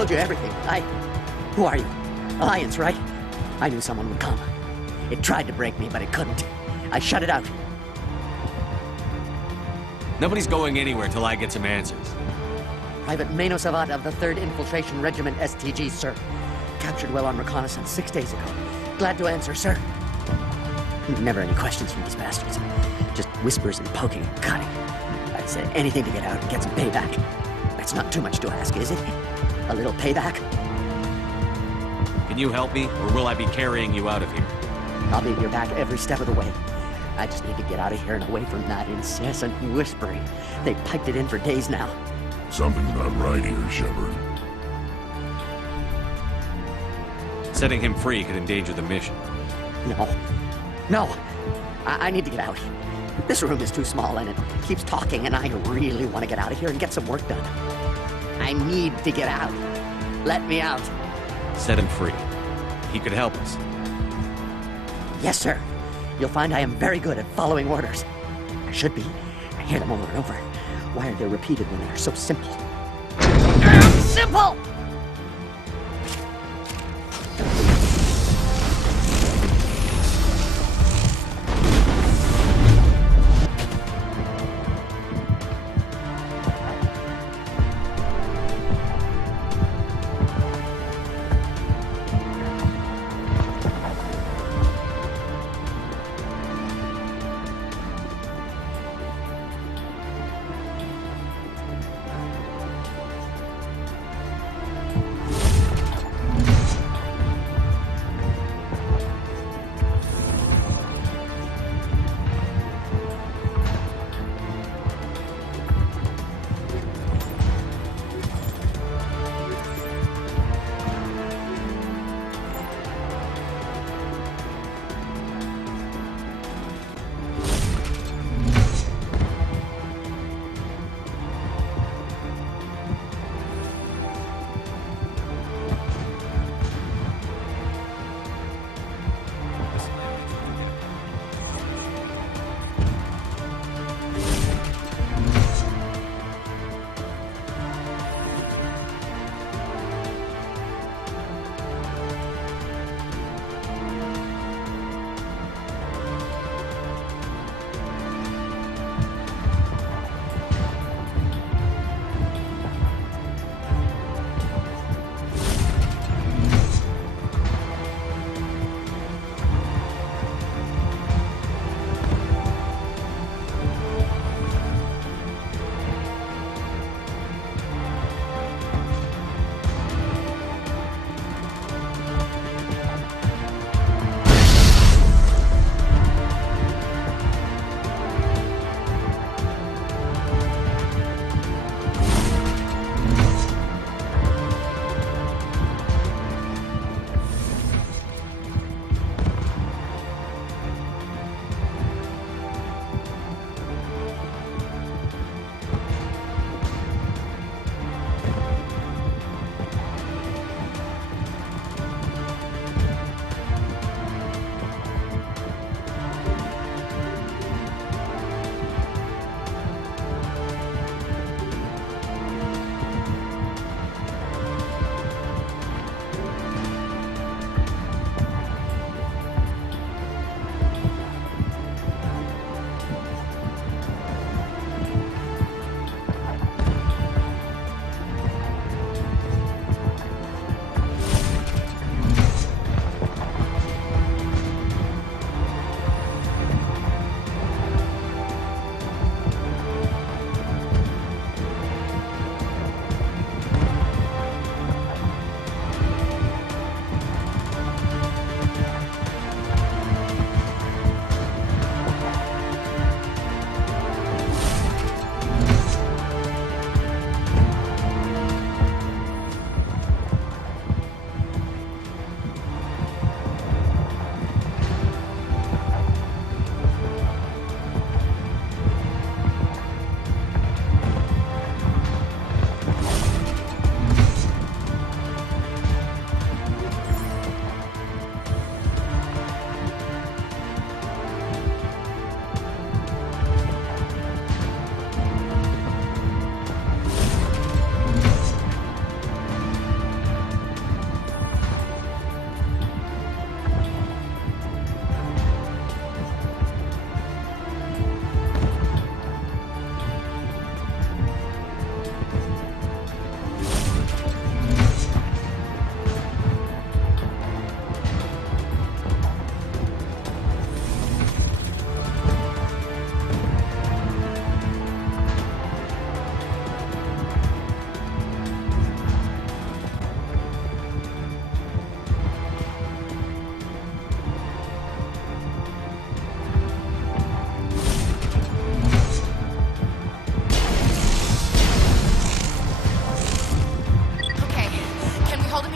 told you everything. Who are you? Alliance, right? I knew someone would come. It tried to break me, but it couldn't. I shut it out. Nobody's going anywhere till I get some answers. Private Mano Savat of the 3rd Infiltration Regiment STG, sir. Captured well on reconnaissance 6 days ago. Glad to answer, sir. Never any questions from these bastards. Just whispers and poking and cutting. I said anything to get out and get some payback. That's not too much to ask, is it? A little payback? Can you help me, or will I be carrying you out of here? I'll be at your back every step of the way. I just need to get out of here and away from that incessant whispering. They piped it in for days now. Something's not right here, Shepard. Setting him free could endanger the mission. No. I need to get out. This room is too small and it keeps talking, and I really want to get out of here and get some work done. I need to get out. Let me out. Set him free. He could help us. Yes, sir. You'll find I am very good at following orders. I should be. I hear them over and over. Why are they repeated when they are so simple? Simple!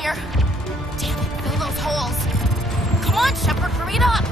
here. Damn it, fill those holes. Come on, Shepard, hurry it up.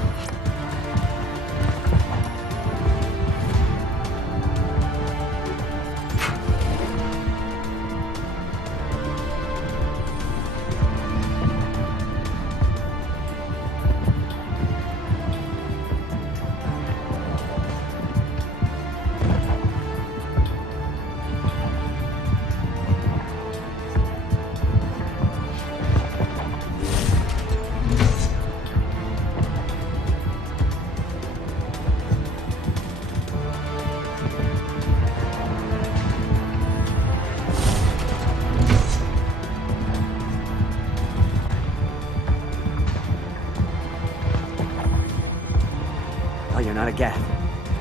You're not a Gath,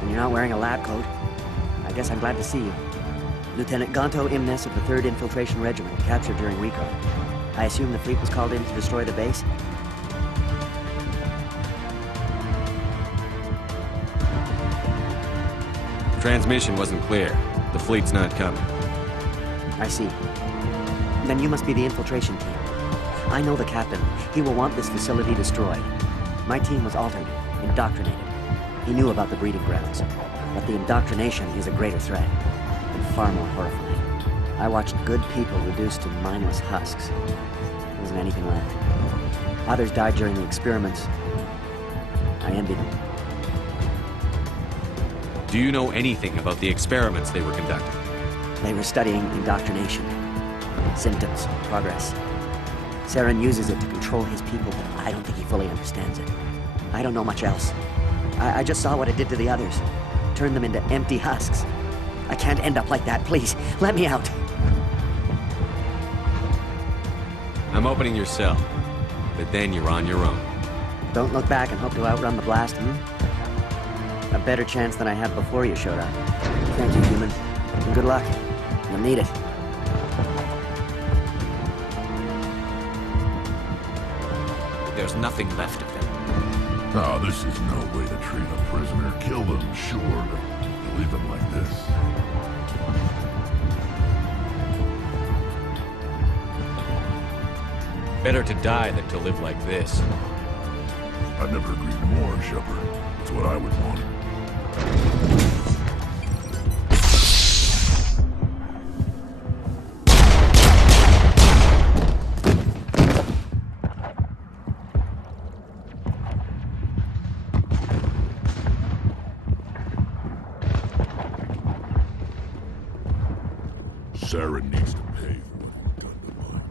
and you're not wearing a lab coat. I guess I'm glad to see you. Lieutenant Gonto Imnes of the 3rd Infiltration Regiment, captured during recon. I assume the fleet was called in to destroy the base? Transmission wasn't clear. The fleet's not coming. I see. Then you must be the infiltration team. I know the captain. He will want this facility destroyed. My team was altered, indoctrinated. He knew about the breeding grounds, but the indoctrination is a greater threat, and far more horrifying. I watched good people reduced to mindless husks. There wasn't anything left. Others died during the experiments. I envied them. Do you know anything about the experiments they were conducting? They were studying indoctrination, symptoms, progress. Saren uses it to control his people, but I don't think he fully understands it. I don't know much else. I just saw what it did to the others. Turned them into empty husks. I can't end up like that, please. Let me out. I'm opening your cell, but then you're on your own. Don't look back and hope to outrun the blast, A better chance than I had before you showed up. Thank you, human. And good luck. You'll need it. There's nothing left of them. Oh, this is no way to treat a prisoner. Kill them, sure, but leave them like this. Better to die than to live like this. I'd never agreed more, Shepard. It's what I would want. Saren needs to pay for what done to mine.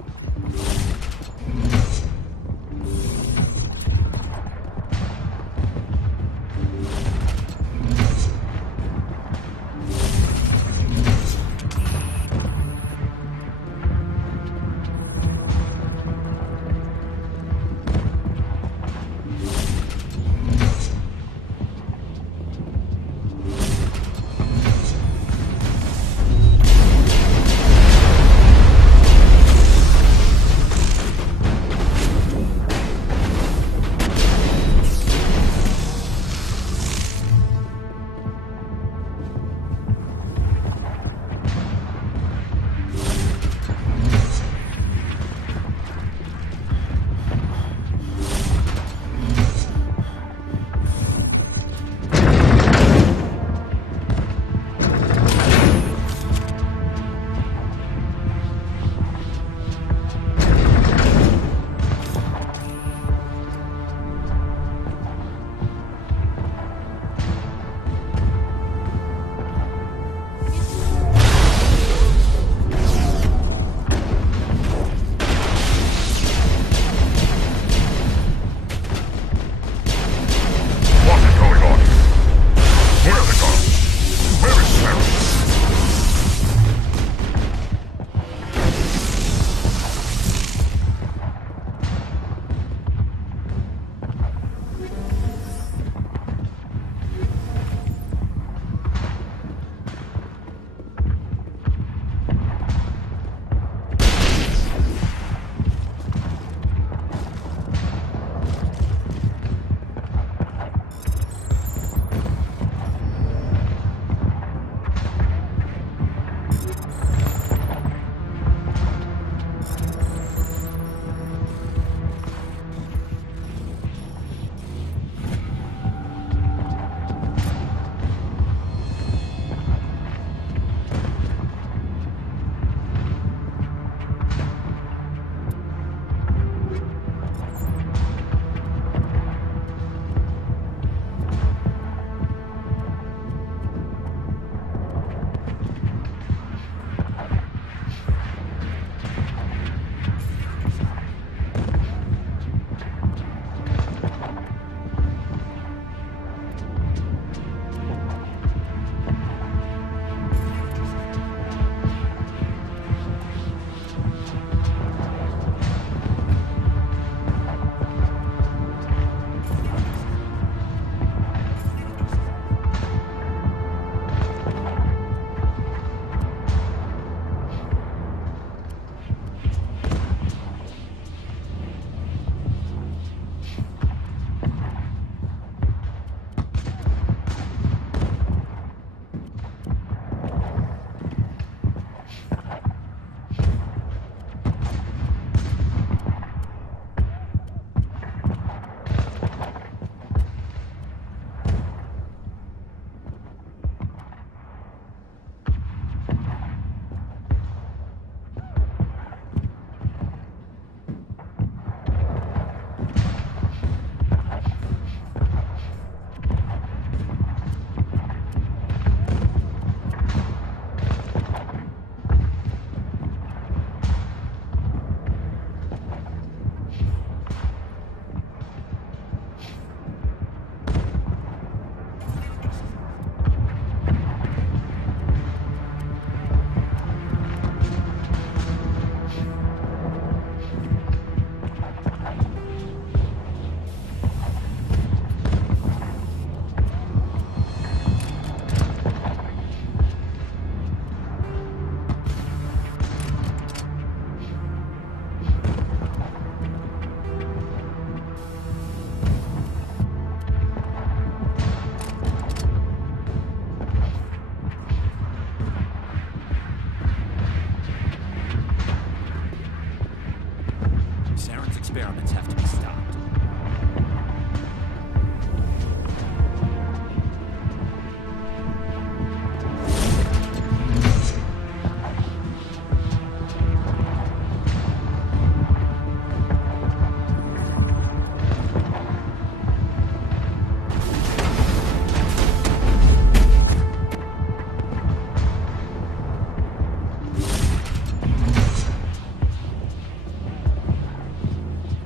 experiments have to be stopped.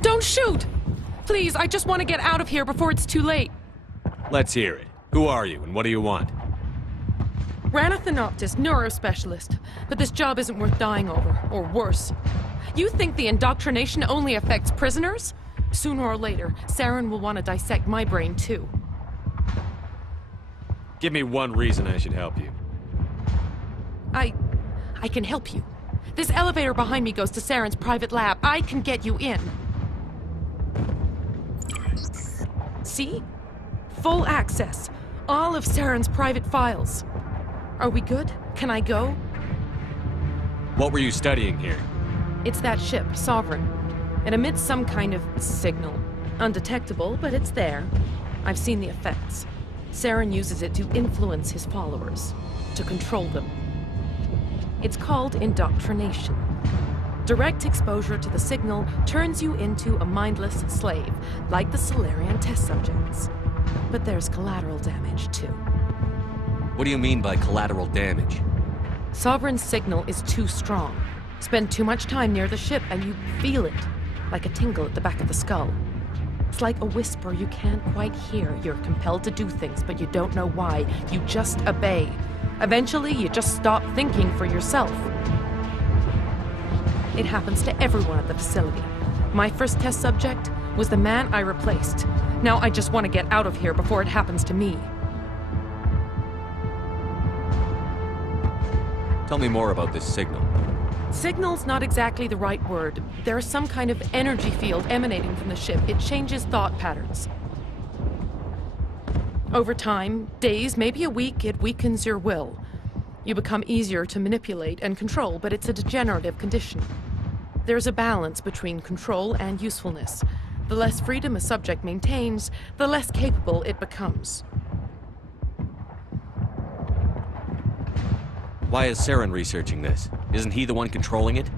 Don't shoot! Please, I just want to get out of here before it's too late. Let's hear it. Who are you, and what do you want? Ranathanoptis, neurospecialist. But this job isn't worth dying over, or worse. You think the indoctrination only affects prisoners? Sooner or later, Saren will want to dissect my brain too. Give me one reason I should help you. I can help you. This elevator behind me goes to Saren's private lab. I can get you in. See? Full access. All of Saren's private files. Are we good? Can I go? What were you studying here? It's that ship, Sovereign. It emits some kind of signal. Undetectable, but it's there. I've seen the effects. Saren uses it to influence his followers, to control them. It's called indoctrination. Direct exposure to the signal turns you into a mindless slave, like the Solarian test subjects. But there's collateral damage, too. What do you mean by collateral damage? Sovereign's signal is too strong. Spend too much time near the ship and you feel it, like a tingle at the back of the skull. It's like a whisper you can't quite hear. You're compelled to do things, but you don't know why. You just obey. Eventually, you just stop thinking for yourself. It happens to everyone at the facility. My first test subject was the man I replaced. Now I just want to get out of here before it happens to me. Tell me more about this signal. Signal's not exactly the right word. There's some kind of energy field emanating from the ship. It changes thought patterns. Over time, days, maybe a week, it weakens your will. You become easier to manipulate and control, but it's a degenerative condition. There's a balance between control and usefulness. The less freedom a subject maintains, the less capable it becomes. Why is Saren researching this? Isn't he the one controlling it?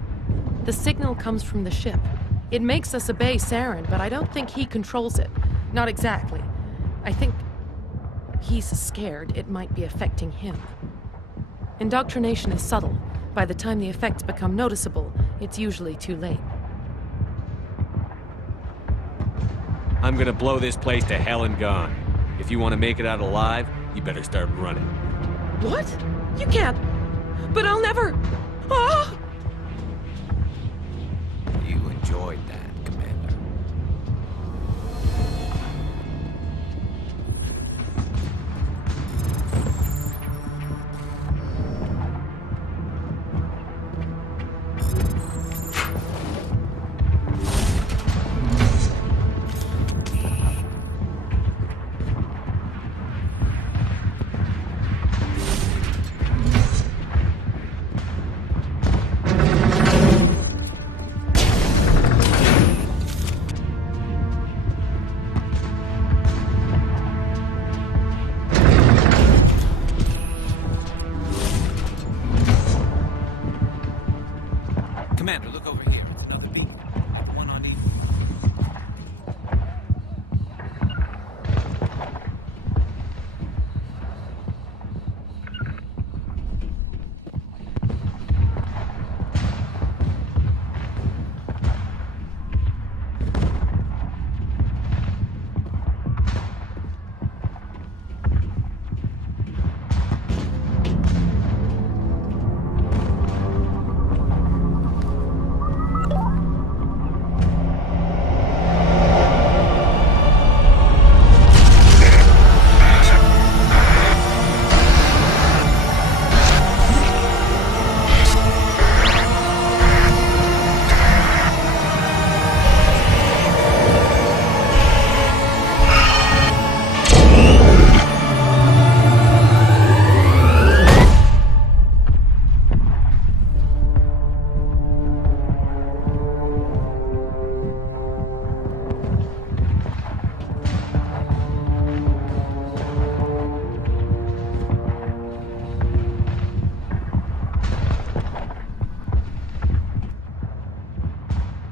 The signal comes from the ship. It makes us obey Saren, but I don't think he controls it. Not exactly. I think he's scared it might be affecting him. Indoctrination is subtle. By the time the effects become noticeable, it's usually too late. I'm gonna blow this place to hell and gone. If you want to make it out alive, you better start running. What? You can't. But I'll never. Ah! You enjoyed that, Commander. Commander, look over here. It's another beacon. One on each.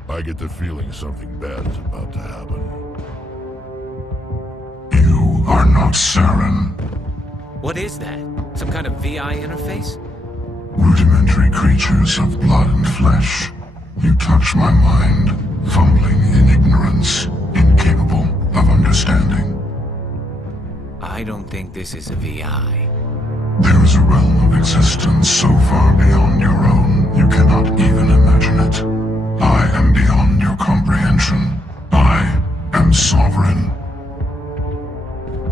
I get the feeling something bad is about to happen. You are not Saren. What is that? Some kind of VI interface? Rudimentary creatures of blood and flesh. You touch my mind, fumbling in ignorance, incapable of understanding. I don't think this is a VI. There is a realm of existence so far beyond your own, you cannot even imagine it. I am beyond your comprehension. I am sovereign.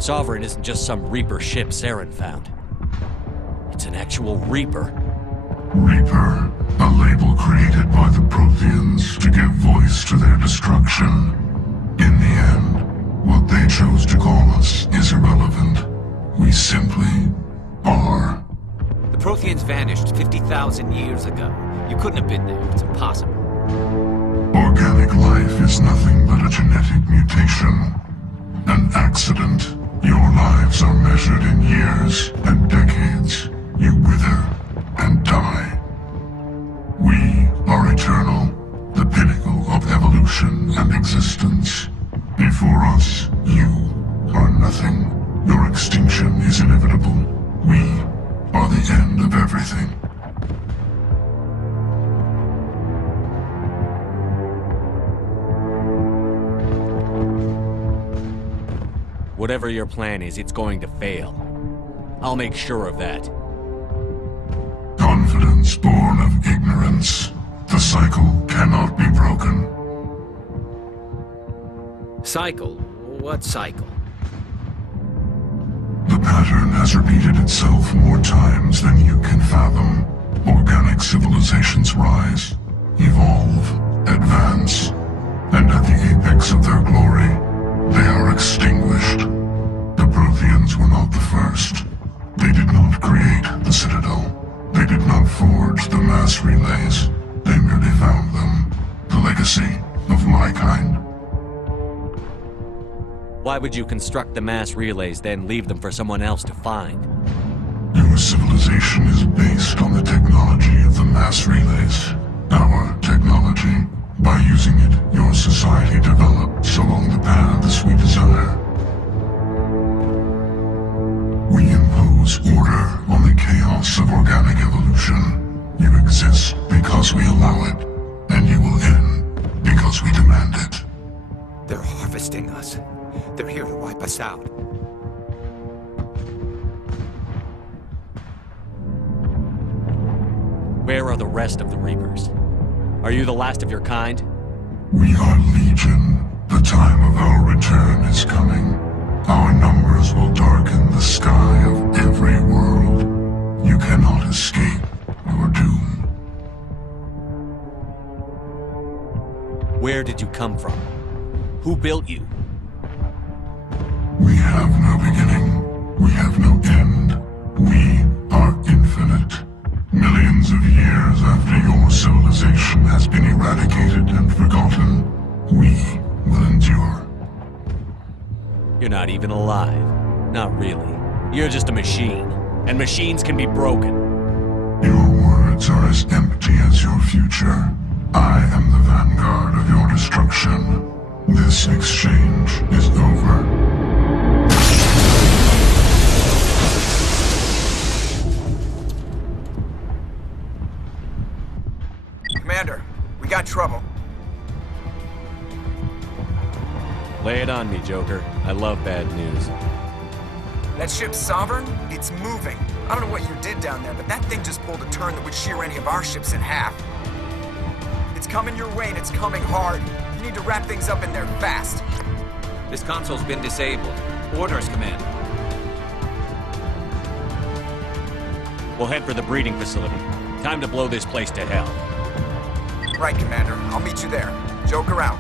Sovereign isn't just some Reaper ship Saren found. It's an actual Reaper. Reaper, a label created by the Protheans to give voice to their destruction. In the end, what they chose to call us is irrelevant. We simply are. The Protheans vanished 50,000 years ago. You couldn't have been there. It's impossible. Organic life is nothing but a genetic mutation. An accident. Your lives are measured in years and decades. You wither and die. We are eternal, the pinnacle of evolution and existence. Before us, you are nothing. Your extinction is inevitable. We are the end of everything. Whatever your plan is, it's going to fail. I'll make sure of that. Confidence born of ignorance. The cycle cannot be broken. Cycle? What cycle? The pattern has repeated itself more times than you can fathom. Organic civilizations rise, evolve, advance, and at the apex of their glory, they are extinguished. The Protheans were not the first. They did not create the Citadel. They did not forge the mass relays. They merely found them. The legacy of my kind. Why would you construct the mass relays, then leave them for someone else to find? Your civilization is based on the technology of the mass relays. Our technology. By using it, your society develops along the paths we desire. We impose order on the chaos of organic evolution. You exist because we allow it, and you will end because we demand it. They're harvesting us. They're here to wipe us out. Where are the rest of the Reapers? Are you the last of your kind? We are Legion. The time of our return is coming. Our numbers will darken the sky of every world. You cannot escape your doom. Where did you come from? Who built you? We have no beginning. We have no end. We are infinite. Millions of years after your civilization has been eradicated and forgotten, we will endure. You're not even alive. Not really. You're just a machine. And machines can be broken. Your words are as empty as your future. I am the vanguard of your destruction. This exchange is over. Commander, we got trouble. Lay it on me, Joker. I love bad news. That ship's Sovereign? It's moving. I don't know what you did down there, but that thing just pulled a turn that would shear any of our ships in half. It's coming your way and it's coming hard. You need to wrap things up in there fast. This console's been disabled. Orders, Commander. We'll head for the breeding facility. Time to blow this place to hell. Right, Commander. I'll meet you there. Joker out.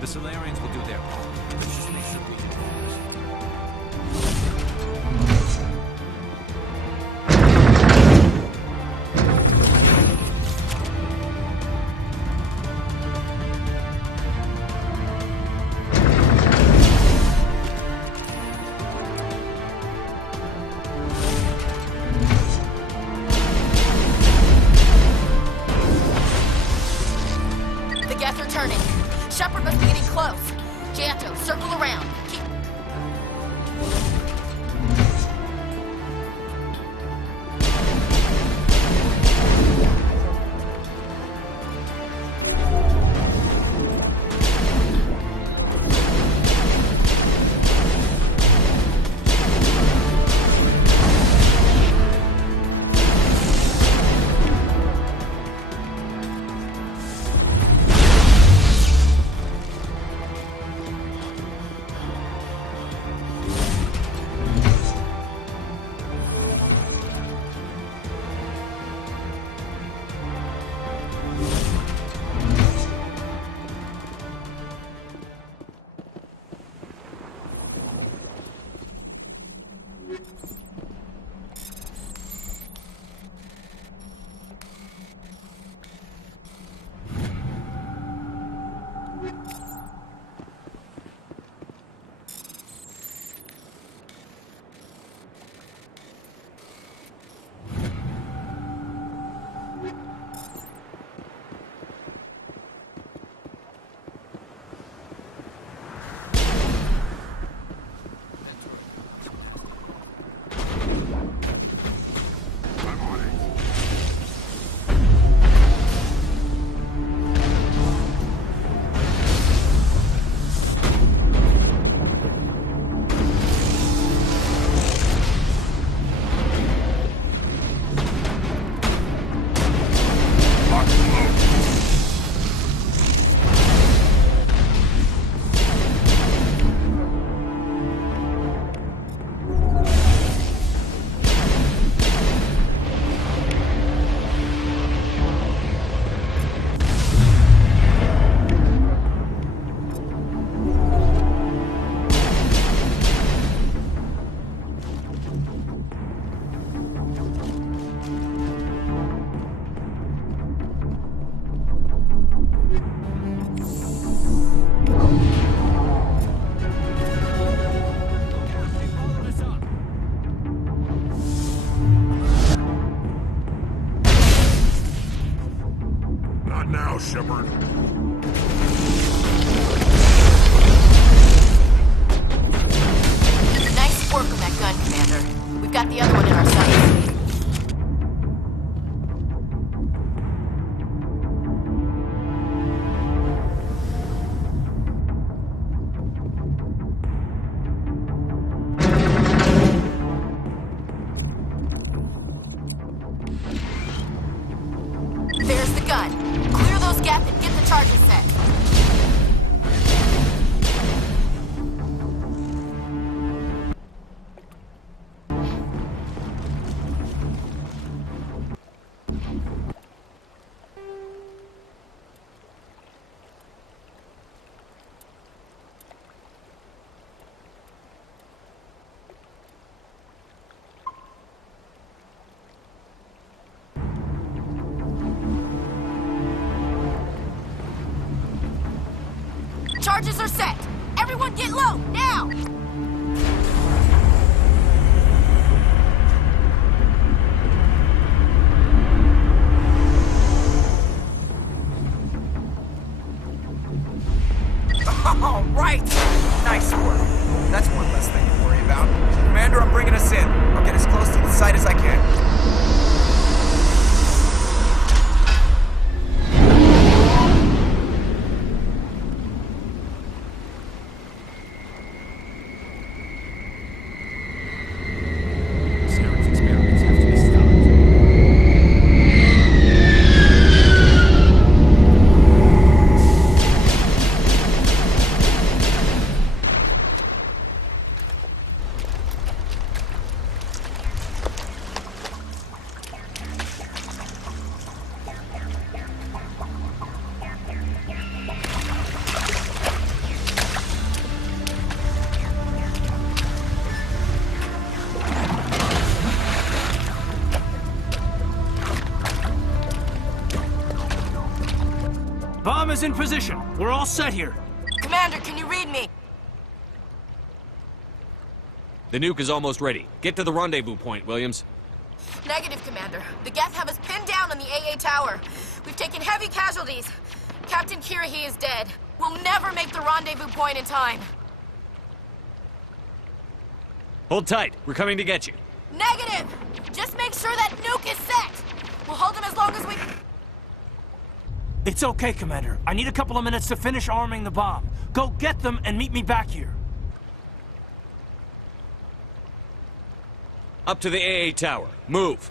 The Solarians will do their part. The city should be advanced. The gas are turning. Shepard must be getting close. Janto, circle around. Keep... now, Shepard. Nice work on that gun, Commander. We've got the other one in our sights. There's the gun. Clear those gaps and get the charges set. Charges are set. Everyone get low, now! All right! Nice work. That's one less thing to worry about. Commander, I'm bringing us in. I'll get as close to the site as I can. Sarah's experiments have to be stopped. Bomb is in position. We're all set here. Commander, can you read me? The nuke is almost ready. Get to the rendezvous point, Williams. Negative, Commander. The Geth have us pinned down on the AA tower. We've taken heavy casualties. Captain Kirahi is dead. We'll never make the rendezvous point in time. Hold tight. We're coming to get you. Negative! Just make sure that nuke is set! We'll hold them as long as we... It's okay, Commander. I need a couple of minutes to finish arming the bomb. Go get them and meet me back here. Up to the AA tower. Move.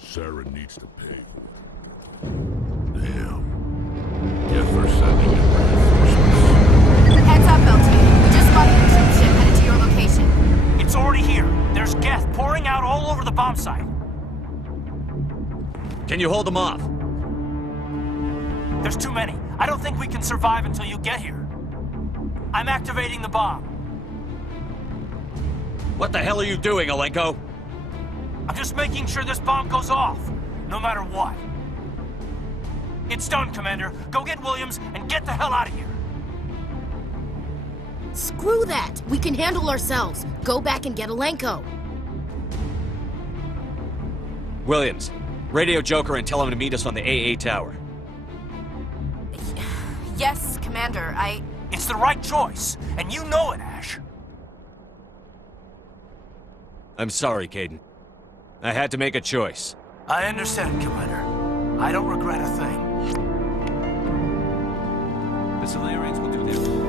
Sarah needs to pay. Damn. Guess they're sending in reinforcements. Heads up, LT. We just spotted a troop ship headed to your location. It's already here. There's Geth pouring out all Can you hold them off? There's too many. I don't think we can survive until you get here. I'm activating the bomb. What the hell are you doing, Alenko? I'm just making sure this bomb goes off, no matter what. It's done, Commander. Go get Williams and get the hell out of here. Screw that! We can handle ourselves. Go back and get Alenko. Williams, radio Joker and tell him to meet us on the AA tower. Yes, Commander, It's the right choice, and you know it, Ash. I'm sorry, Caden. I had to make a choice. I understand, Commander. I don't regret a thing. The Solarians will do their...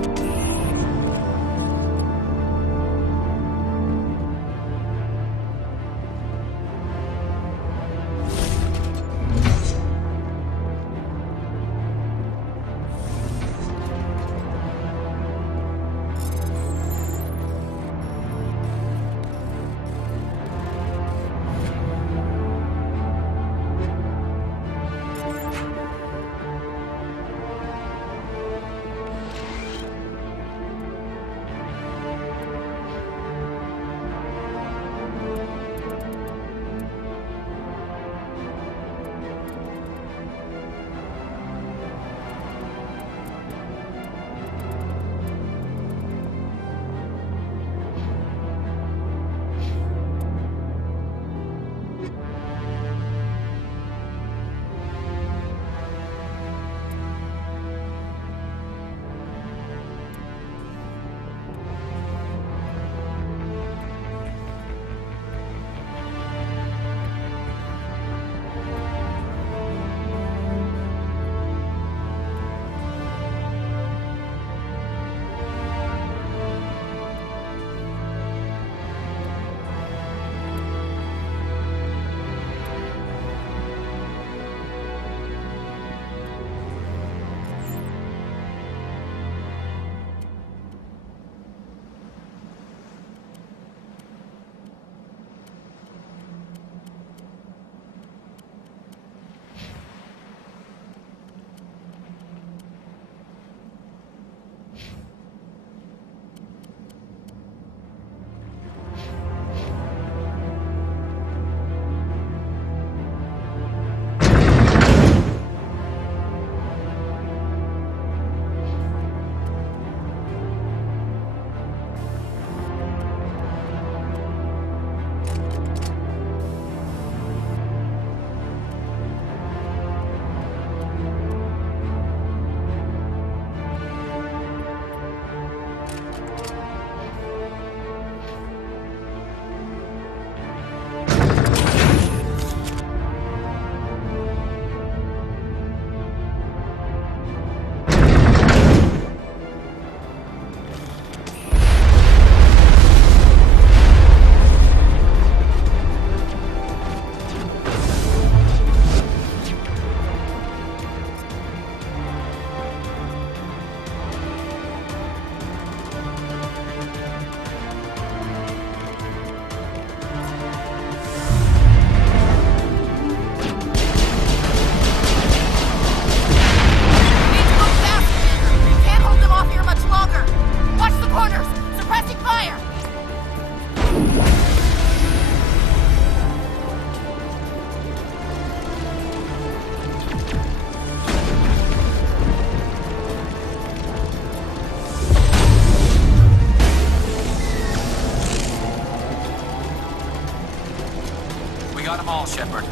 Shepard.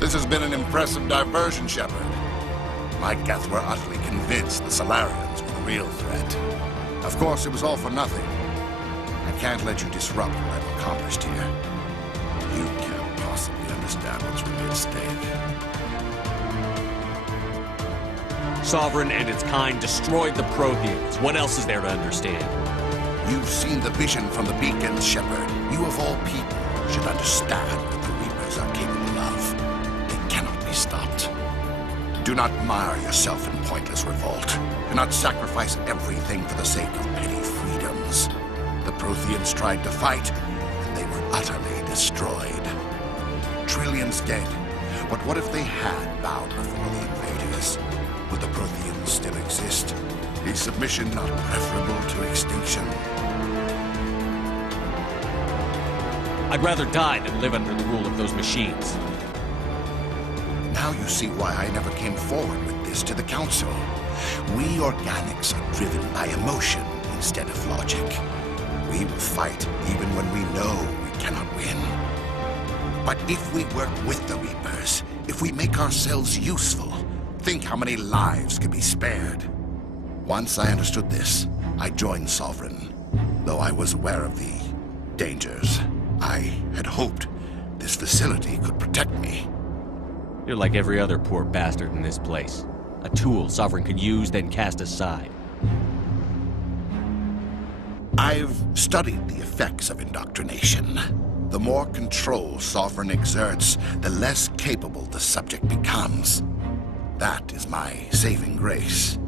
This has been an impressive diversion, Shepard. My Geth were utterly convinced the Solarians were the real threat. Of course, it was all for nothing. I can't let you disrupt what I've accomplished here. You can't possibly understand what's really at stake. Sovereign and its kind destroyed the Protheans. What else is there to understand? You've seen the vision from the beacon, Shepard. You of all people should understand what the Reapers are capable of. They cannot be stopped. Do not mire yourself in pointless revolt. Do not sacrifice everything for the sake of petty freedoms. The Protheans tried to fight, and they were utterly destroyed. Trillions dead. But what if they had bowed before the invaders? Would the Protheans still exist? Is submission not preferable to extinction? I'd rather die than live under the rule of those machines. Now you see why I never came forward with this to the Council. We organics are driven by emotion instead of logic. We will fight even when we know we cannot win. But if we work with the Reapers, if we make ourselves useful, think how many lives could be spared. Once I understood this, I joined Sovereign, though I was aware of the dangers. I had hoped this facility could protect me. You're like every other poor bastard in this place. A tool Sovereign can use, then cast aside. I've studied the effects of indoctrination. The more control Sovereign exerts, the less capable the subject becomes. That is my saving grace.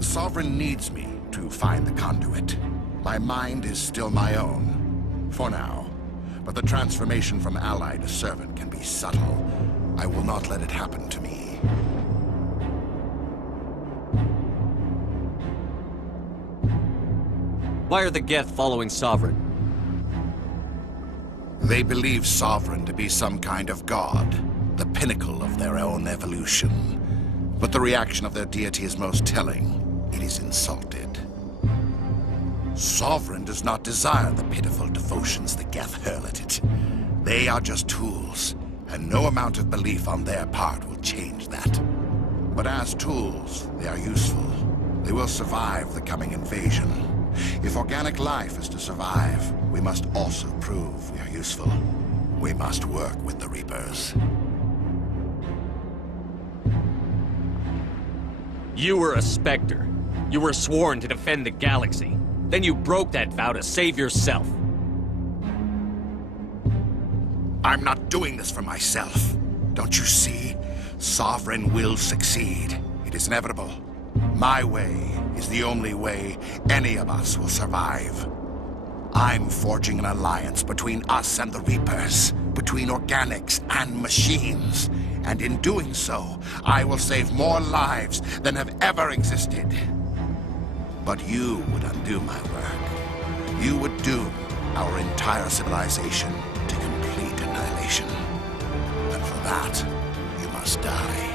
Sovereign needs me to find the conduit. My mind is still my own, for now. But the transformation from ally to servant can be subtle. I will not let it happen to me. Why are the Geth following Sovereign? They believe Sovereign to be some kind of god, the pinnacle of their own evolution. But the reaction of their deity is most telling. It is insulted. Sovereign does not desire the pitiful devotions the Geth hurl at it. They are just tools, and no amount of belief on their part will change that. But as tools, they are useful. They will survive the coming invasion. If organic life is to survive, we must also prove we are useful. We must work with the Reapers. You were a Spectre. You were sworn to defend the galaxy. Then you broke that vow to save yourself. I'm not doing this for myself. Don't you see? Sovereign will succeed. It is inevitable. My way is the only way any of us will survive. I'm forging an alliance between us and the Reapers, between organics and machines. And in doing so, I will save more lives than have ever existed. But you would undo my work. You would doom our entire civilization to complete annihilation. And for that, you must die.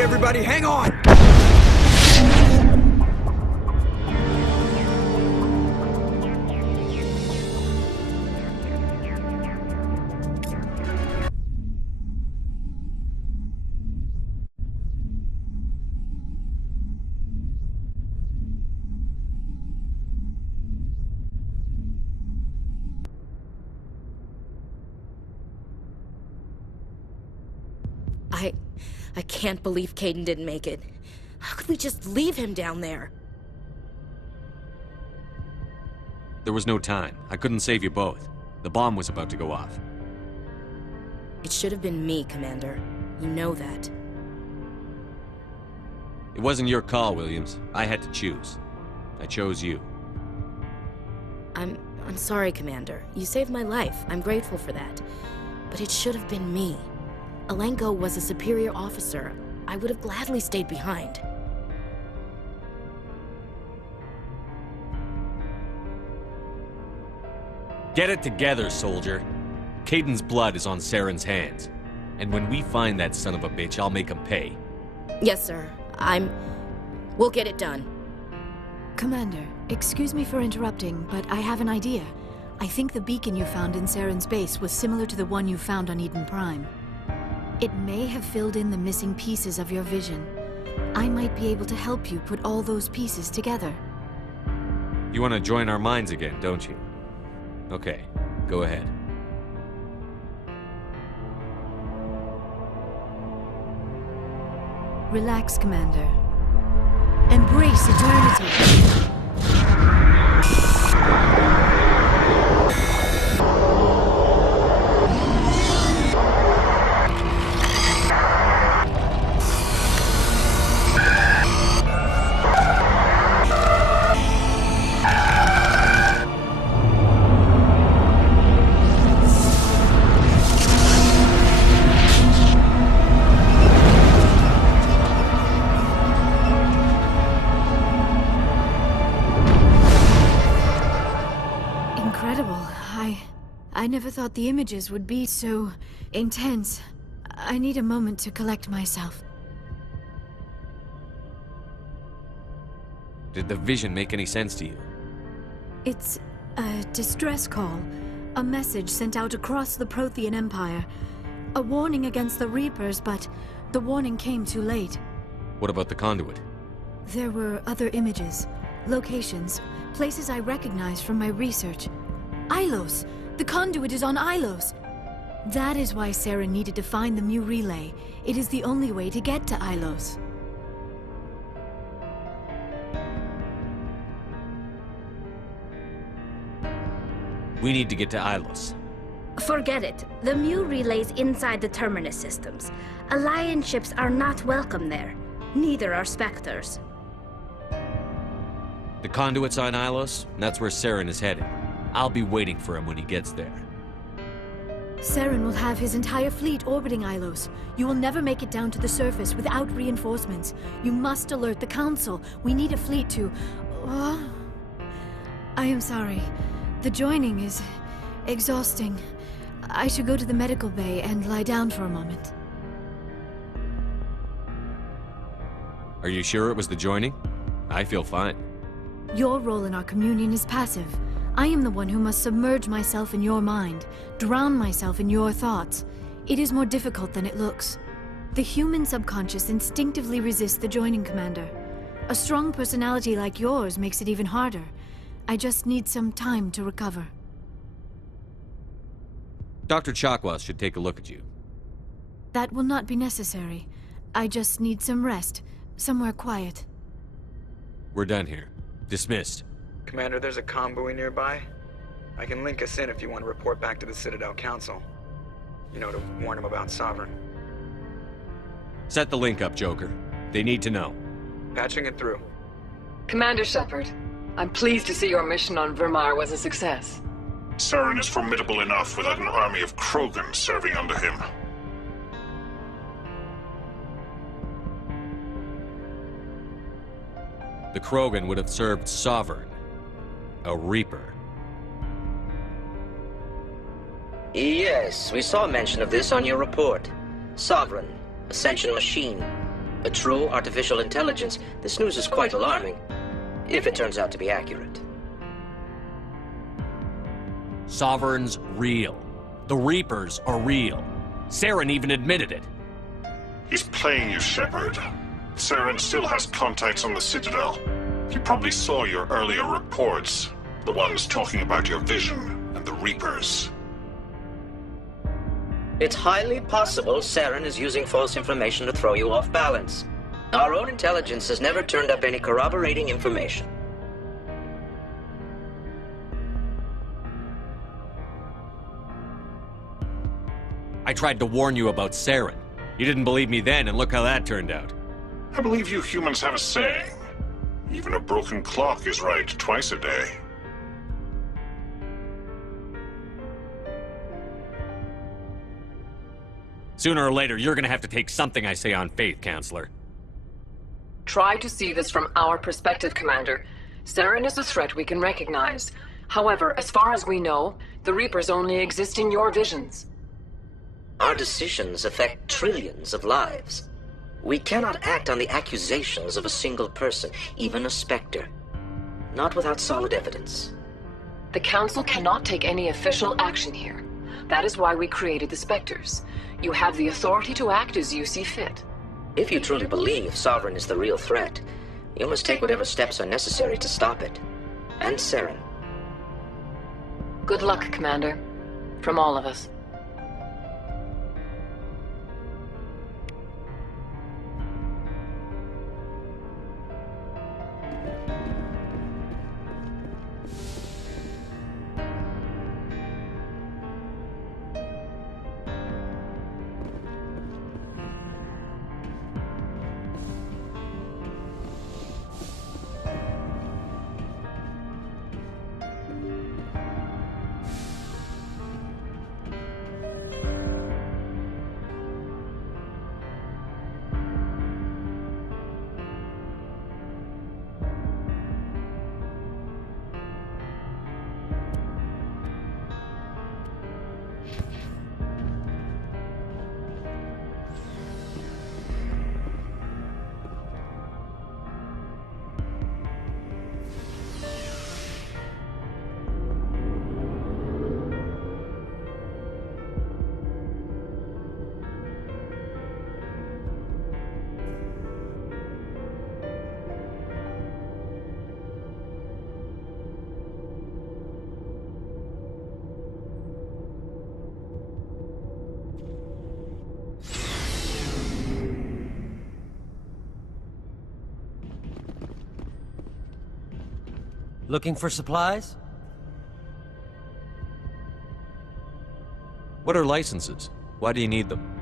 Everybody, hang on! I can't believe Caden didn't make it. How could we just leave him down there? There was no time. I couldn't save you both. The bomb was about to go off. It should have been me, Commander. You know that. It wasn't your call, Williams. I had to choose. I chose you. I'm sorry, Commander. You saved my life. I'm grateful for that. But it should have been me. Alenko was a superior officer. I would have gladly stayed behind. Get it together, soldier. Caden's blood is on Saren's hands. And when we find that son of a bitch, I'll make him pay. Yes, sir. We'll get it done. Commander, excuse me for interrupting, but I have an idea. I think the beacon you found in Saren's base was similar to the one you found on Eden Prime. It may have filled in the missing pieces of your vision. I might be able to help you put all those pieces together. You want to join our minds again, don't you? Okay, go ahead. Relax, Commander. Embrace eternity. I never thought the images would be so intense. I need a moment to collect myself. Did the vision make any sense to you? It's a distress call. A message sent out across the Prothean Empire. A warning against the Reapers, but the warning came too late. What about the conduit? There were other images, locations, places I recognized from my research. Ilos! The conduit is on Ilos! That is why Saren needed to find the Mu relay. It is the only way to get to Ilos. We need to get to Ilos. Forget it. The Mu relay's inside the Terminus systems. Alliance ships are not welcome there. Neither are Spectres. The conduit's on Ilos, and that's where Saren is headed. I'll be waiting for him when he gets there. Saren will have his entire fleet orbiting Ilos. You will never make it down to the surface without reinforcements. You must alert the Council. We need a fleet to... I am sorry. The joining is exhausting. I should go to the medical bay and lie down for a moment. Are you sure it was the joining? I feel fine. Your role in our communion is passive. I am the one who must submerge myself in your mind, drown myself in your thoughts. It is more difficult than it looks. The human subconscious instinctively resists the joining, Commander. A strong personality like yours makes it even harder. I just need some time to recover. Dr. Chakwas should take a look at you. That will not be necessary. I just need some rest, somewhere quiet. We're done here. Dismissed. Commander, there's a comm buoy nearby. I can link us in if you want to report back to the Citadel Council. You know, to warn them about Sovereign. Set the link up, Joker. They need to know. Patching it through. Commander Shepard, I'm pleased to see your mission on Vermar was a success. Saren is formidable enough without an army of Krogan serving under him. The Krogan would have served Sovereign. A Reaper. Yes, we saw mention of this on your report. Sovereign, Ascension Machine. A true artificial intelligence. This news is quite alarming, if it turns out to be accurate. Sovereign's real. The Reapers are real. Saren even admitted it. He's playing you, Shepard. Saren still has contacts on the Citadel. He probably saw your earlier reports. The ones talking about your vision and the Reapers. It's highly possible Saren is using false information to throw you off balance. Our own intelligence has never turned up any corroborating information. I tried to warn you about Saren. You didn't believe me then, and look how that turned out. I believe you humans have a saying. Even a broken clock is right twice a day. Sooner or later, you're gonna have to take something I say on faith, Counselor. Try to see this from our perspective, Commander. Saren is a threat we can recognize. However, as far as we know, the Reapers only exist in your visions. Our decisions affect trillions of lives. We cannot act on the accusations of a single person, even a Spectre. Not without solid evidence. The Council cannot take any official action here. That is why we created the Spectres. You have the authority to act as you see fit. If you truly believe Sovereign is the real threat, you must take whatever steps are necessary to stop it. And Saren. Good luck, Commander. From all of us. Looking for supplies? What are licenses? Why do you need them?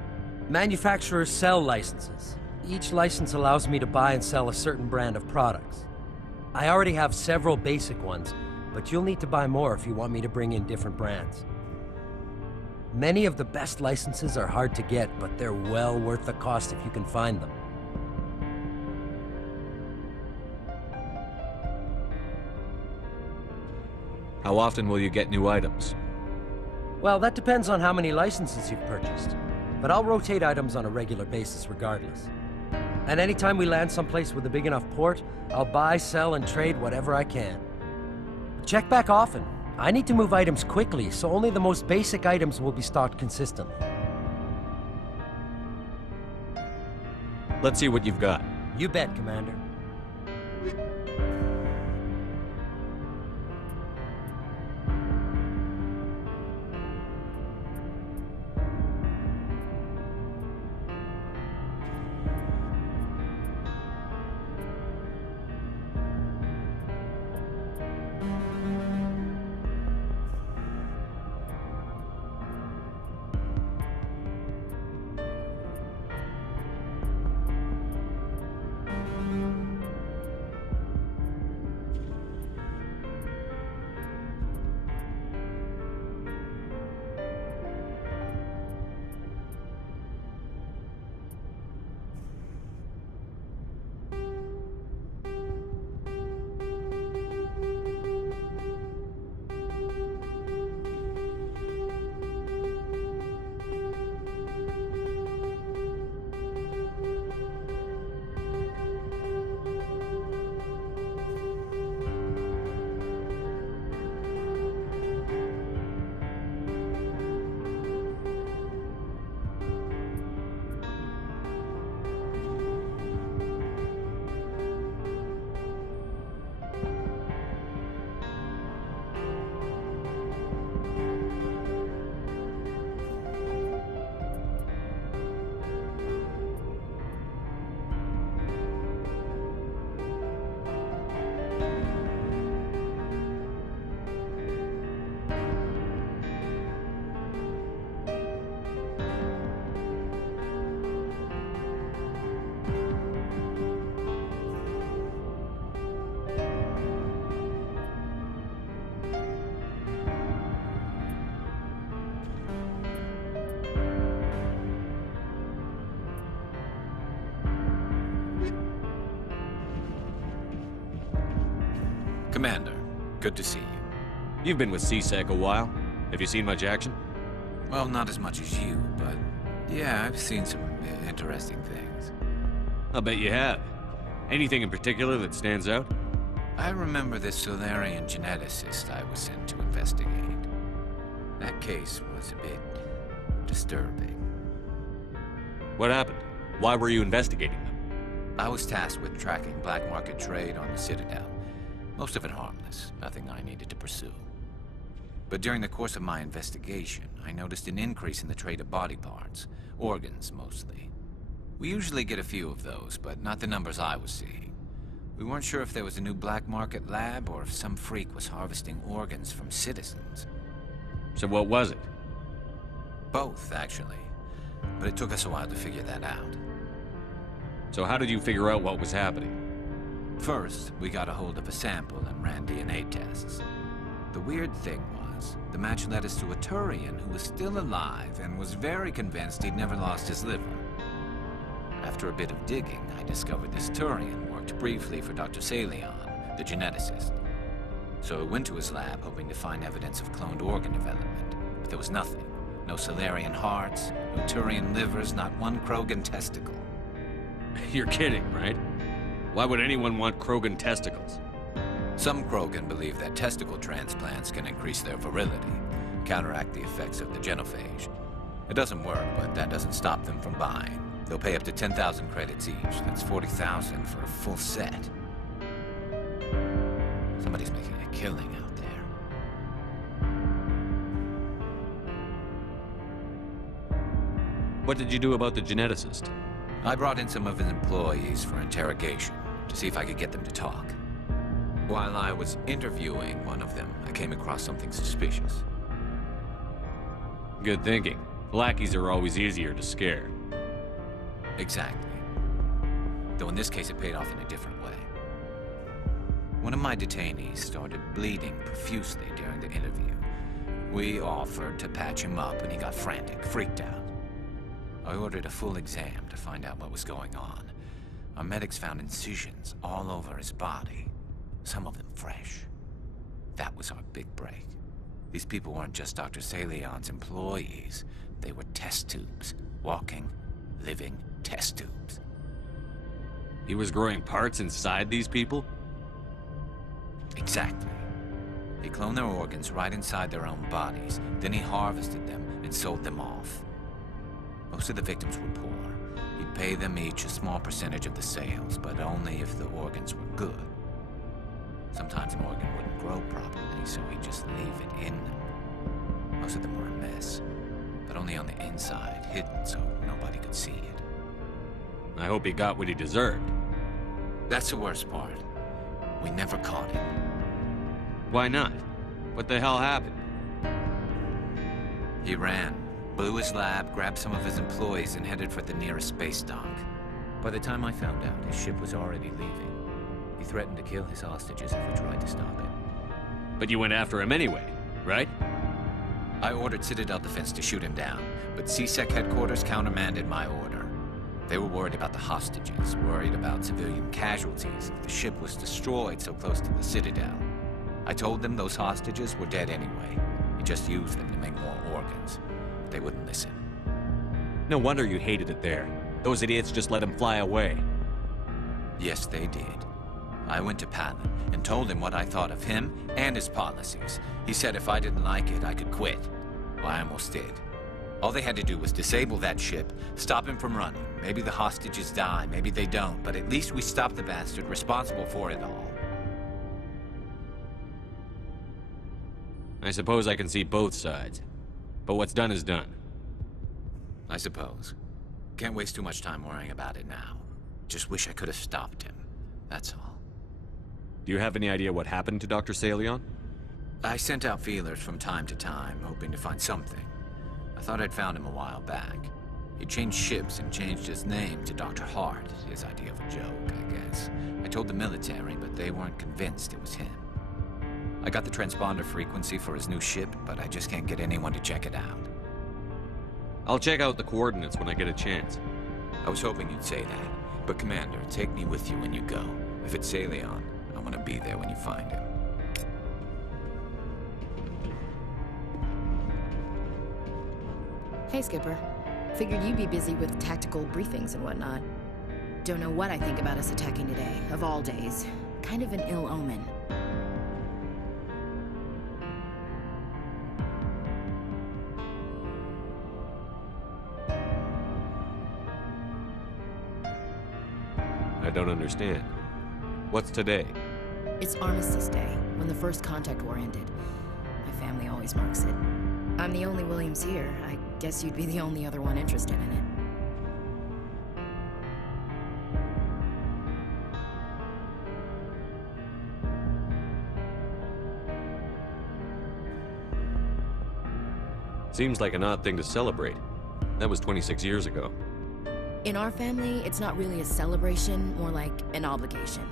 Manufacturers sell licenses. Each license allows me to buy and sell a certain brand of products. I already have several basic ones, but you'll need to buy more if you want me to bring in different brands. Many of the best licenses are hard to get, but they're well worth the cost if you can find them. How often will you get new items? Well, that depends on how many licenses you've purchased. But I'll rotate items on a regular basis regardless. And anytime we land someplace with a big enough port, I'll buy, sell, and trade whatever I can. Check back often. I need to move items quickly, so only the most basic items will be stocked consistently. Let's see what you've got. You bet, Commander. Commander, good to see you. You've been with CSEC a while. Have you seen much action? Well, not as much as you, but yeah, I've seen some interesting things. I'll bet you have. Anything in particular that stands out? I remember this Solarian geneticist I was sent to investigate. That case was a bit disturbing. What happened? Why were you investigating them? I was tasked with tracking black market trade on the Citadel. Most of it harmless, nothing I needed to pursue. But during the course of my investigation, I noticed an increase in the trade of body parts, organs mostly. We usually get a few of those, but not the numbers I was seeing. We weren't sure if there was a new black market lab or if some freak was harvesting organs from citizens. So what was it? Both, actually. But it took us a while to figure that out. So how did you figure out what was happening? First, we got a hold of a sample and ran DNA tests. The weird thing was, the match led us to a Turian who was still alive and was very convinced he'd never lost his liver. After a bit of digging, I discovered this Turian worked briefly for Dr. Salion, the geneticist. So I went to his lab hoping to find evidence of cloned organ development, but there was nothing. No Solarian hearts, no Turian livers, not one Krogan testicle. You're kidding, right? Why would anyone want Krogan testicles? Some Krogan believe that testicle transplants can increase their virility, counteract the effects of the genophage. It doesn't work, but that doesn't stop them from buying. They'll pay up to 10,000 credits each. That's 40,000 for a full set. Somebody's making a killing out there. What did you do about the geneticist? I brought in some of his employees for interrogation, to see if I could get them to talk. While I was interviewing one of them, I came across something suspicious. Good thinking. Lackeys are always easier to scare. Exactly. Though in this case it paid off in a different way. One of my detainees started bleeding profusely during the interview. We offered to patch him up and he got frantic, freaked out. I ordered a full exam to find out what was going on. Our medics found incisions all over his body, some of them fresh. That was our big break. These people weren't just Dr. Salion's employees. They were test tubes, walking, living test tubes. He was growing parts inside these people? Exactly. He cloned their organs right inside their own bodies. Then he harvested them and sold them off. Most of the victims were poor. He'd pay them each a small percentage of the sales, but only if the organs were good. Sometimes an organ wouldn't grow properly, so he'd just leave it in them. Most of them were a mess, but only on the inside, hidden so nobody could see it. I hope he got what he deserved. That's the worst part. We never caught him. Why not? What the hell happened? He ran, blew his lab, grabbed some of his employees, and headed for the nearest space dock. By the time I found out, his ship was already leaving. He threatened to kill his hostages if we tried to stop him. But you went after him anyway, right? I ordered Citadel Defense to shoot him down, but CSEC headquarters countermanded my order. They were worried about the hostages, worried about civilian casualties if the ship was destroyed so close to the Citadel. I told them those hostages were dead anyway. He just used them to make more organs. They wouldn't listen. No wonder you hated it there. Those idiots just let him fly away. Yes, they did. I went to Palin and told him what I thought of him and his policies. He said if I didn't like it, I could quit. Well, I almost did. All they had to do was disable that ship, stop him from running. Maybe the hostages die, maybe they don't, but at least we stopped the bastard responsible for it all. I suppose I can see both sides. But what's done is done. I suppose. Can't waste too much time worrying about it now. Just wish I could have stopped him. That's all. Do you have any idea what happened to Dr. Salion? I sent out feelers from time to time, hoping to find something. I thought I'd found him a while back. He changed ships and changed his name to Dr. Hart, his idea of a joke, I guess. I told the military, but they weren't convinced it was him. I got the transponder frequency for his new ship, but I just can't get anyone to check it out. I'll check out the coordinates when I get a chance. I was hoping you'd say that. But Commander, take me with you when you go. If it's Salion, I want to be there when you find him. Hey, Skipper. Figured you'd be busy with tactical briefings and whatnot. Don't know what I think about us attacking today, of all days. Kind of an ill omen. I don't understand. What's today? It's Armistice Day, when the first contact war ended. My family always marks it. I'm the only Williams here. I guess you'd be the only other one interested in it. Seems like an odd thing to celebrate. That was 26 years ago. In our family, it's not really a celebration, more like an obligation.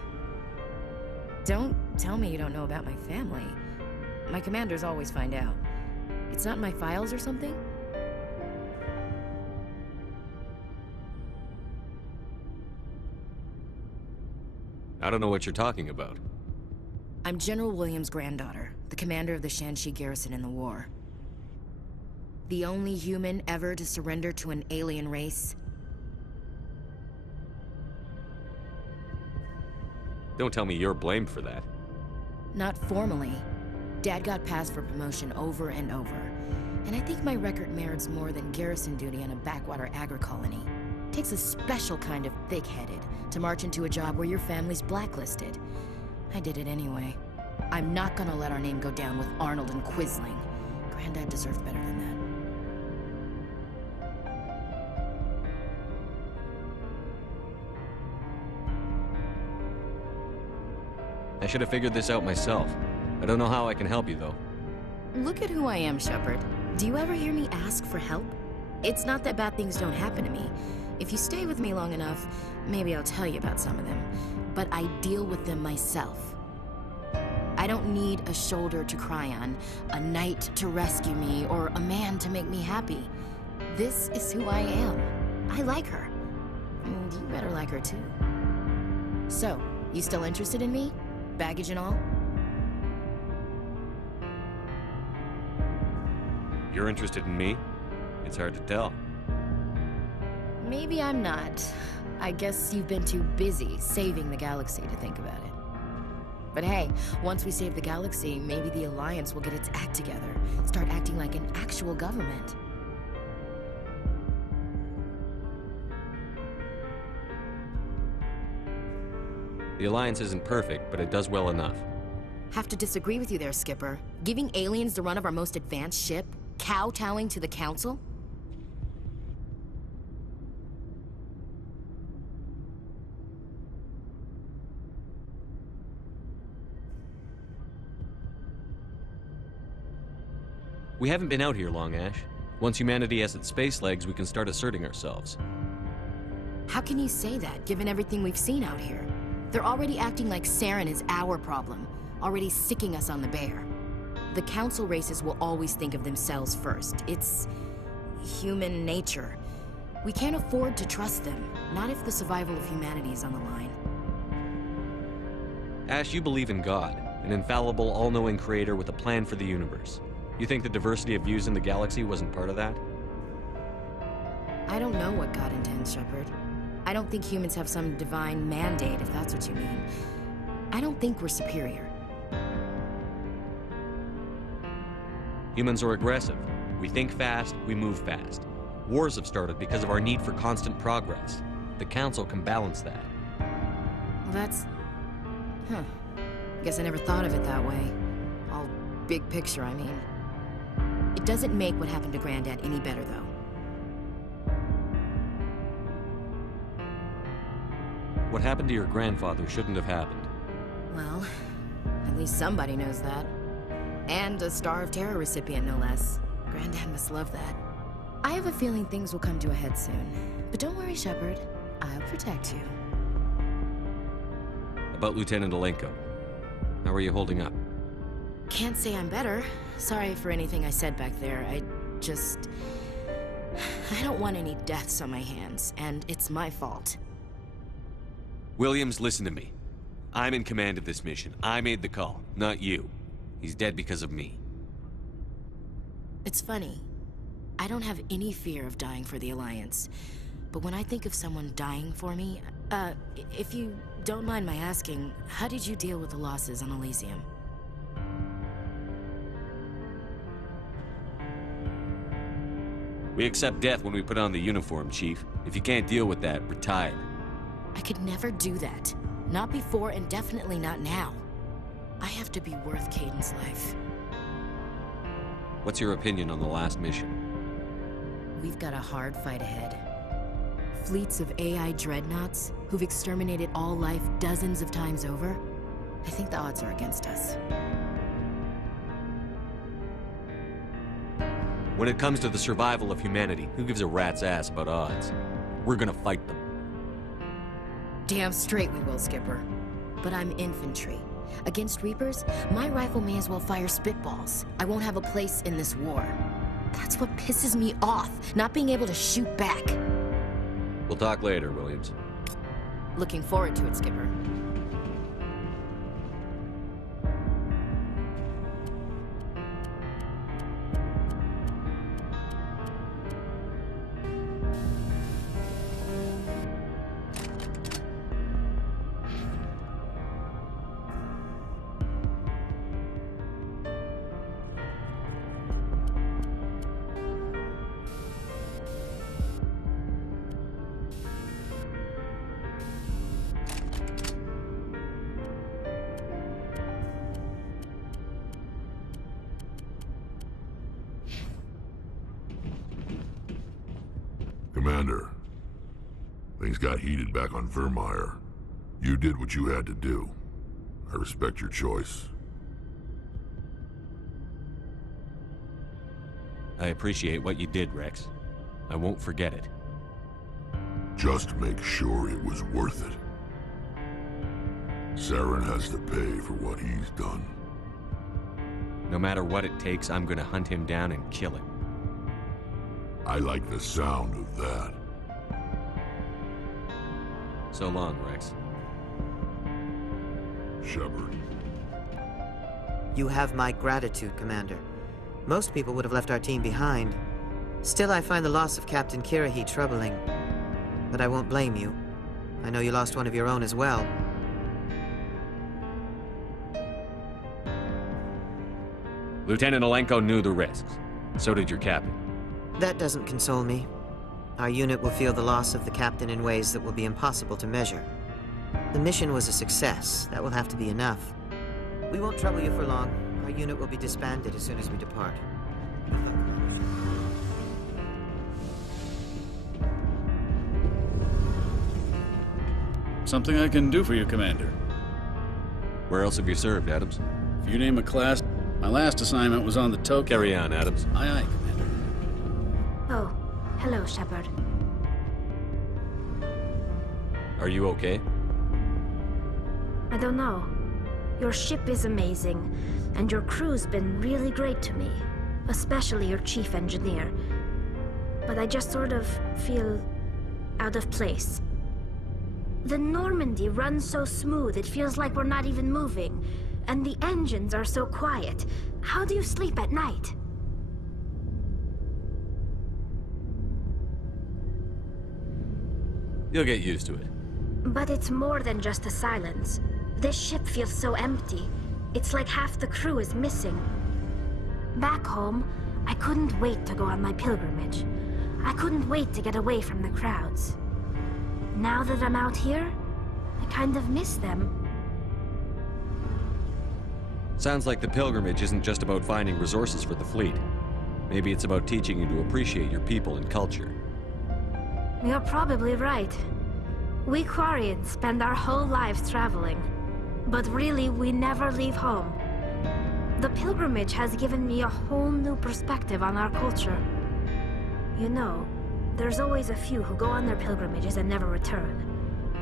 Don't tell me you don't know about my family. My commanders always find out. It's not in my files or something? I don't know what you're talking about. I'm General Williams' granddaughter, the commander of the Shanxi garrison in the war. The only human ever to surrender to an alien race. Don't tell me you're blamed for that. Not formally. Dad got passed for promotion over and over. And I think my record merits more than garrison duty on a backwater agri-colony. Takes a special kind of thick-headed to march into a job where your family's blacklisted. I did it anyway. I'm not gonna let our name go down with Arnold and Quisling. Granddad deserved better than that. I should have figured this out myself. I don't know how I can help you, though. Look at who I am, Shepard. Do you ever hear me ask for help? It's not that bad things don't happen to me. If you stay with me long enough, maybe I'll tell you about some of them. But I deal with them myself. I don't need a shoulder to cry on, a knight to rescue me, or a man to make me happy. This is who I am. I like her. And you better like her too. So, you still interested in me? Baggage and all? You're interested in me? It's hard to tell. Maybe I'm not. I guess you've been too busy saving the galaxy to think about it. But hey, once we save the galaxy, maybe the Alliance will get its act together. Start acting like an actual government. The Alliance isn't perfect, but it does well enough. Have to disagree with you there, Skipper. Giving aliens the run of our most advanced ship? Kowtowing to the Council? We haven't been out here long, Ash. Once humanity has its space legs, we can start asserting ourselves. How can you say that, given everything we've seen out here? They're already acting like Saren is our problem, already sicking us on the bear. The Council races will always think of themselves first. It's human nature. We can't afford to trust them, not if the survival of humanity is on the line. Ash, you believe in God, an infallible, all-knowing creator with a plan for the universe. You think the diversity of views in the galaxy wasn't part of that? I don't know what God intends, Shepard. I don't think humans have some divine mandate, if that's what you mean. I don't think we're superior. Humans are aggressive. We think fast, we move fast. Wars have started because of our need for constant progress. The Council can balance that. Well, that's... Guess I never thought of it that way. All big picture, I mean. It doesn't make what happened to Granddad any better, though. What happened to your grandfather shouldn't have happened. Well, at least somebody knows that. And a Star of Terror recipient, no less. Granddad must love that. I have a feeling things will come to a head soon. But don't worry, Shepard. I'll protect you. About Lieutenant Alenko. How are you holding up? Can't say I'm better. Sorry for anything I said back there. I don't want any deaths on my hands, and it's my fault. Williams, listen to me. I'm in command of this mission. I made the call, not you. He's dead because of me. It's funny. I don't have any fear of dying for the Alliance. But when I think of someone dying for me, if you don't mind my asking, how did you deal with the losses on Elysium? We accept death when we put on the uniform, Chief. If you can't deal with that, retire. I could never do that. Not before and definitely not now. I have to be worth Kaiden's life. What's your opinion on the last mission? We've got a hard fight ahead. Fleets of AI dreadnoughts who've exterminated all life dozens of times over. I think the odds are against us. When it comes to the survival of humanity, who gives a rat's ass about odds? We're gonna fight them. Damn straight we will, Skipper. But I'm infantry. Against Reapers, my rifle may as well fire spitballs. I won't have a place in this war. That's what pisses me off, not being able to shoot back. We'll talk later, Williams. Looking forward to it, Skipper. Commander, things got heated back on Vermeer. You did what you had to do. I respect your choice. I appreciate what you did, Rex. I won't forget it. Just make sure it was worth it. Saren has to pay for what he's done. No matter what it takes, I'm gonna hunt him down and kill him. I like the sound of that. So long, Rex. Shepard. You have my gratitude, Commander. Most people would have left our team behind. Still, I find the loss of Captain Kirahi troubling. But I won't blame you. I know you lost one of your own as well. Lieutenant Alenko knew the risks. So did your captain. That doesn't console me. Our unit will feel the loss of the captain in ways that will be impossible to measure. The mission was a success. That will have to be enough. We won't trouble you for long. Our unit will be disbanded as soon as we depart. Something I can do for you, Commander. Where else have you served, Adams? If you name a class, my last assignment was on the Tokyo. Carry on, Adams. Aye, aye, Commander. Oh, hello, Shepard. Are you okay? I don't know. Your ship is amazing, and your crew's been really great to me, especially your chief engineer. But I just sort of feel out of place. The Normandy runs so smooth it feels like we're not even moving, and the engines are so quiet. How do you sleep at night? You'll get used to it. But it's more than just the silence. This ship feels so empty. It's like half the crew is missing. Back home, I couldn't wait to go on my pilgrimage. I couldn't wait to get away from the crowds. Now that I'm out here, I kind of miss them. Sounds like the pilgrimage isn't just about finding resources for the fleet. Maybe it's about teaching you to appreciate your people and culture. You're probably right. We Quarians spend our whole lives traveling. But really, we never leave home. The pilgrimage has given me a whole new perspective on our culture. You know, there's always a few who go on their pilgrimages and never return.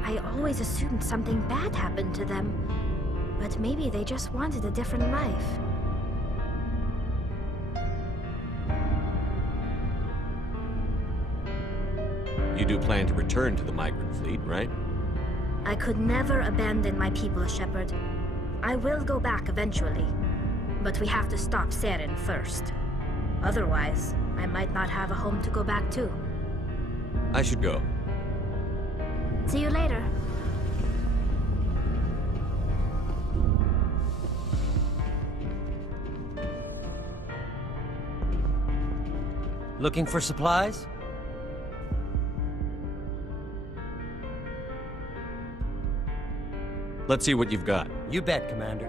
I always assumed something bad happened to them. But maybe they just wanted a different life. You do plan to return to the migrant fleet, right? I could never abandon my people, Shepard. I will go back eventually. But we have to stop Saren first. Otherwise, I might not have a home to go back to. I should go. See you later. Looking for supplies? Let's see what you've got. You bet, Commander.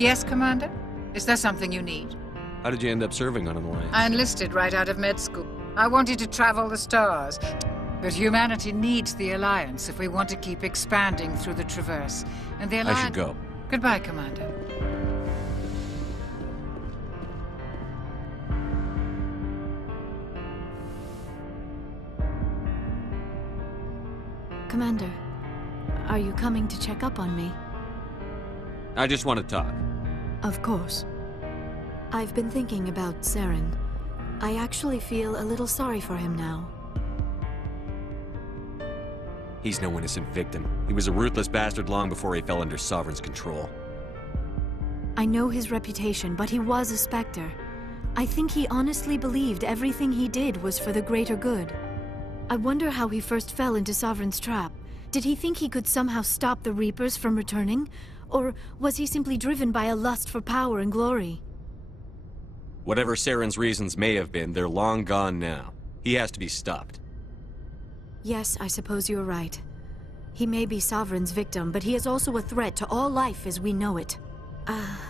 Yes, Commander? Is there something you need? How did you end up serving on an alliance? I enlisted right out of med school. I wanted to travel the stars. But humanity needs the Alliance if we want to keep expanding through the Traverse. And the Alliance... I should go. Goodbye, Commander. Commander, are you coming to check up on me? I just want to talk. Of course. I've been thinking about Saren. I actually feel a little sorry for him now. He's no innocent victim. He was a ruthless bastard long before he fell under Sovereign's control. I know his reputation, but he was a Spectre. I think he honestly believed everything he did was for the greater good. I wonder how he first fell into Sovereign's trap. Did he think he could somehow stop the Reapers from returning? Or was he simply driven by a lust for power and glory? Whatever Saren's reasons may have been, they're long gone now. He has to be stopped. Yes, I suppose you're right. He may be Sovereign's victim, but he is also a threat to all life as we know it.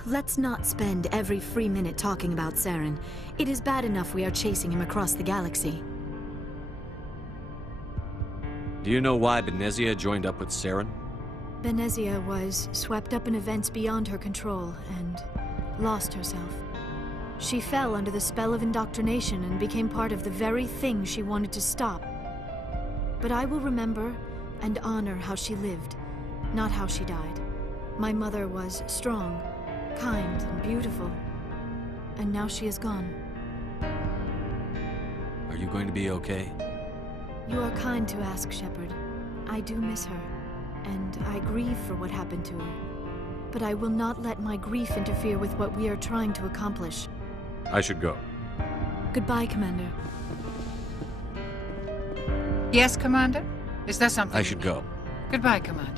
Let's not spend every free minute talking about Saren. It is bad enough we are chasing him across the galaxy. Do you know why Benezia joined up with Saren? Benezia was swept up in events beyond her control and lost herself. She fell under the spell of indoctrination and became part of the very thing she wanted to stop. But I will remember and honor how she lived, not how she died. My mother was strong, kind, and beautiful. And now she is gone. Are you going to be okay? You are kind to ask, Shepard. I do miss her, and I grieve for what happened to her. But I will not let my grief interfere with what we are trying to accomplish. I should go. Goodbye, Commander. Yes, Commander? Is there something I should go. Goodbye, Commander.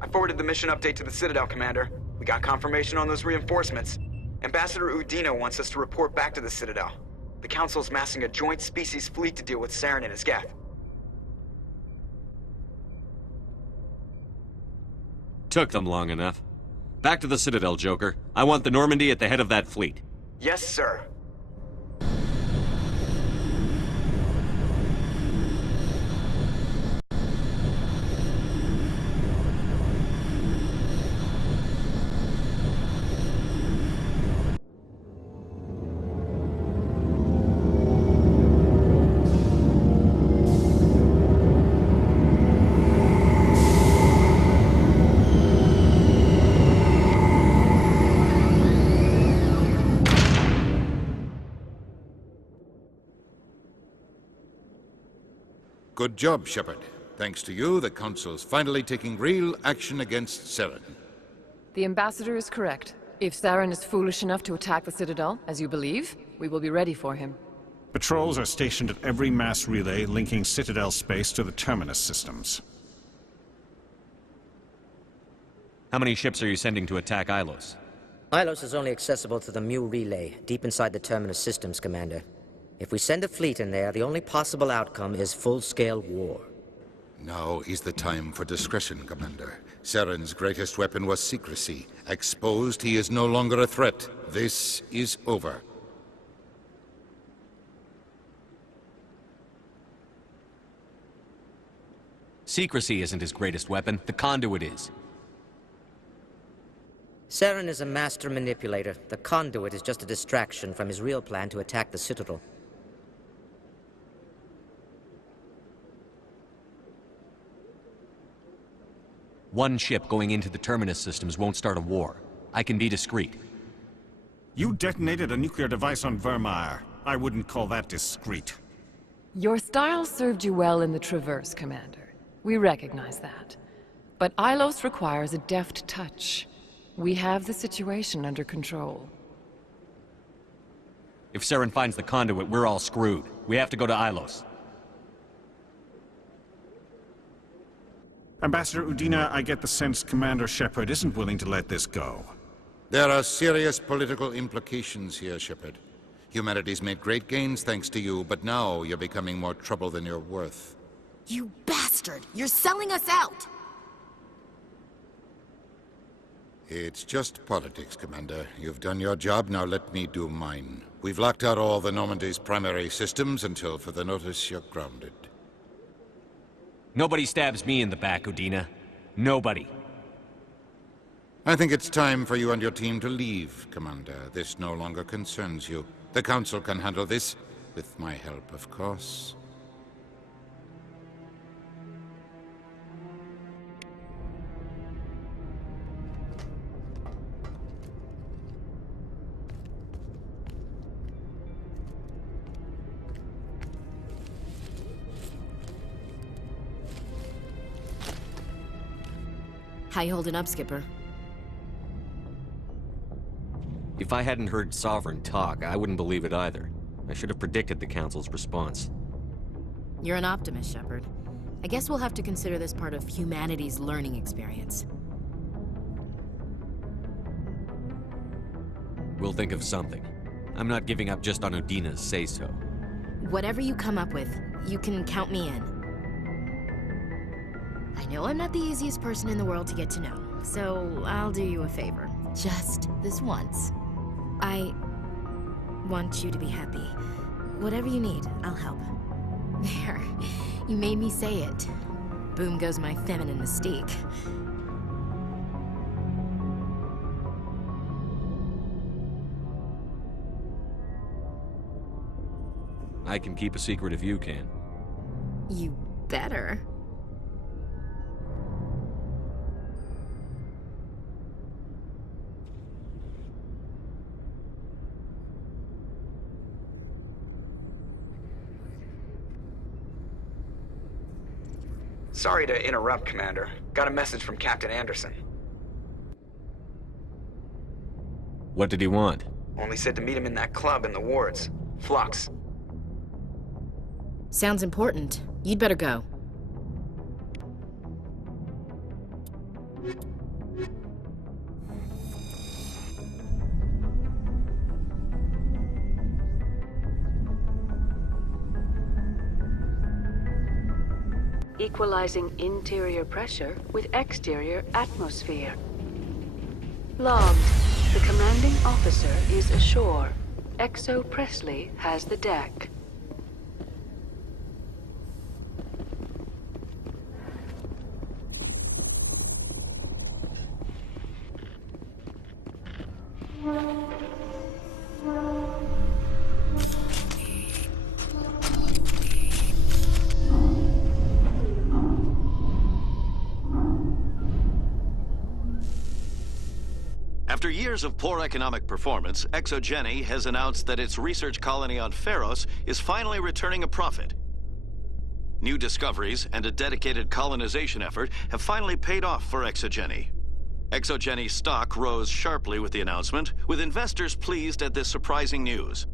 I forwarded the mission update to the Citadel, Commander. We got confirmation on those reinforcements. Ambassador Udino wants us to report back to the Citadel. The Council's massing a joint species fleet to deal with Saren and his Geth. Took them long enough. Back to the Citadel, Joker. I want the Normandy at the head of that fleet. Yes, sir. Good job, Shepard. Thanks to you, the Council's finally taking real action against Saren. The Ambassador is correct. If Saren is foolish enough to attack the Citadel, as you believe, we will be ready for him. Patrols are stationed at every mass relay linking Citadel space to the Terminus systems. How many ships are you sending to attack Ilos? Ilos is only accessible to the Mu relay, deep inside the Terminus systems, Commander. If we send a fleet in there, the only possible outcome is full-scale war. Now is the time for discretion, Commander. Saren's greatest weapon was secrecy. Exposed, he is no longer a threat. This is over. Secrecy isn't his greatest weapon. The conduit is. Saren is a master manipulator. The conduit is just a distraction from his real plan to attack the Citadel. One ship going into the Terminus systems won't start a war. I can be discreet. You detonated a nuclear device on Vermeer. I wouldn't call that discreet. Your style served you well in the Traverse, Commander. We recognize that. But Ilos requires a deft touch. We have the situation under control. If Saren finds the conduit, we're all screwed. We have to go to Ilos. Ambassador Udina, I get the sense Commander Shepard isn't willing to let this go. There are serious political implications here, Shepard. Humanity's made great gains thanks to you, but now you're becoming more trouble than you're worth. You bastard! You're selling us out! It's just politics, Commander. You've done your job, now let me do mine. We've locked out all the Normandy's primary systems until further notice you're grounded. Nobody stabs me in the back, Udina. Nobody. I think it's time for you and your team to leave, Commander. This no longer concerns you. The Council can handle this, with my help, of course. How you holding up, Skipper? If I hadn't heard Sovereign talk, I wouldn't believe it either. I should have predicted the Council's response. You're an optimist, Shepard. I guess we'll have to consider this part of humanity's learning experience. We'll think of something. I'm not giving up just on Udina's say-so. Whatever you come up with, you can count me in. I know I'm not the easiest person in the world to get to know, so I'll do you a favor. Just this once. I want you to be happy. Whatever you need, I'll help. There. You made me say it. Boom goes my feminine mystique. I can keep a secret if you can. You better. Sorry to interrupt, Commander. Got a message from Captain Anderson. What did he want? Only said to meet him in that club in the wards. Flux. Sounds important. You'd better go. Equalizing interior pressure with exterior atmosphere. Logged. The commanding officer is ashore. Exo Presley has the deck. After years of poor economic performance, ExoGeni has announced that its research colony on Pharos is finally returning a profit. New discoveries and a dedicated colonization effort have finally paid off for Exogeny. Exogeny stock rose sharply with the announcement, with investors pleased at this surprising news.